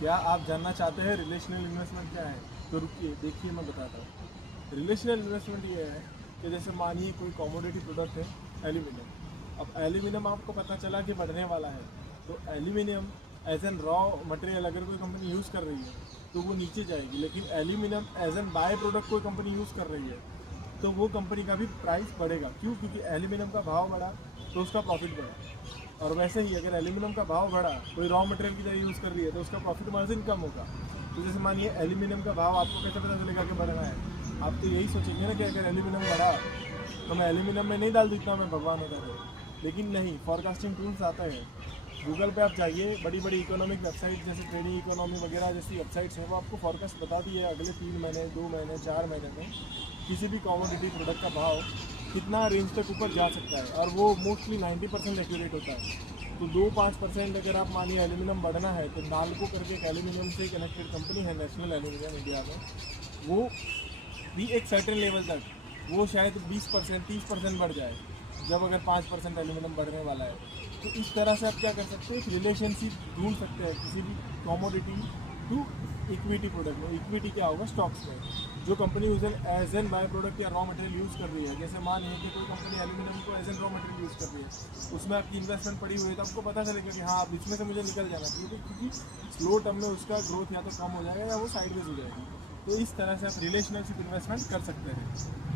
क्या आप जानना चाहते हैं रिलेशनल इन्वेस्टमेंट क्या है? तो रुकिए, देखिए मैं बताता हूँ। रिलेशनल इन्वेस्टमेंट ये है कि जैसे मानिए कोई कमोडिटी प्रोडक्ट है, एल्यूमिनियम। अब एल्यूमिनियम आपको पता चला कि बढ़ने वाला है, तो aluminium as an raw material अगर कोई कंपनी यूज़ कर रही है तो वो नीचे जाएगी, लेकिन aluminium as an by product कोई कंपनी यूज़ कर रही है तो वो कंपनी का भी प्राइस बढ़ेगा। क्यों? क्योंकि एल्यूमिनियम का भाव बढ़ा तो उसका प्रॉफिट बढ़ा। और वैसे ही अगर एल्यूमिनियम का भाव बढ़ा, कोई रॉ मटेरियल की जगह यूज़ कर रही है तो उसका प्रॉफिट मार्जिन कम होगा। तो जैसे मानिए एल्यूमिनियम का भाव आपको कैसे पता चलेगा कि बढ़ रहा है? आप तो यही सोचेंगे ना कि अगर एल्यूमिनियम बढ़ा तो मैं एल्यूमिनियम में नहीं डाल दूँ, मैं भगवान होता है। लेकिन नहीं, फॉरकास्टिंग टूल्स आते हैं। गूगल पे आप जाइए, बड़ी बड़ी इकोनॉमिक वेबसाइट जैसे ट्रेडिंग इकोनॉमी वगैरह जैसी वेबसाइट्स हैं, वो आपको फॉरकास्ट बताती है अगले 3 महीने, 2 महीने, 4 महीने में किसी भी कमोडिटी प्रोडक्ट का भाव कितना रेंज तक ऊपर जा सकता है। और वो मोस्टली 90% एक्यूरेट होता है। तो 2-5% अगर आप मानिए एल्यूमिनियम बढ़ना है तो नाल्को करके एक एल्यूमिनियम से कनेक्टेड कंपनी है, नेशनल एल्यूमिनियम इंडिया में, वो भी एक सर्टेन लेवल तक वो शायद 20% 30% बढ़ जाए, जब अगर 5% एल्यूमिनियम बढ़ने वाला है। तो इस तरह से आप क्या कर सकते हैं, एक रिलेशनशिप ढूंढ सकते हैं किसी भी कमोडिटी टू इक्विटी प्रोडक्ट में। इक्विटी क्या होगा? स्टॉक्स में जो company use as an by product या रॉ मटेरियल यूज़ कर रही है। जैसे मान लीजिए कि कोई कंपनी एल्यूमिनियम को as an raw material use कर रही है, उसमें आपकी इन्वेस्टमेंट पड़ी हुई है, तो आपको पता चलेगा कि हाँ अब इसमें से मुझे निकल जाना चाहिए, क्योंकि स्लो टर्म में उसका ग्रोथ या तो कम हो जाएगा या वो साइडवेज हो जाएगी। तो इस तरह से आप रिलेशनशिप इन्वेस्टमेंट कर सकते हैं।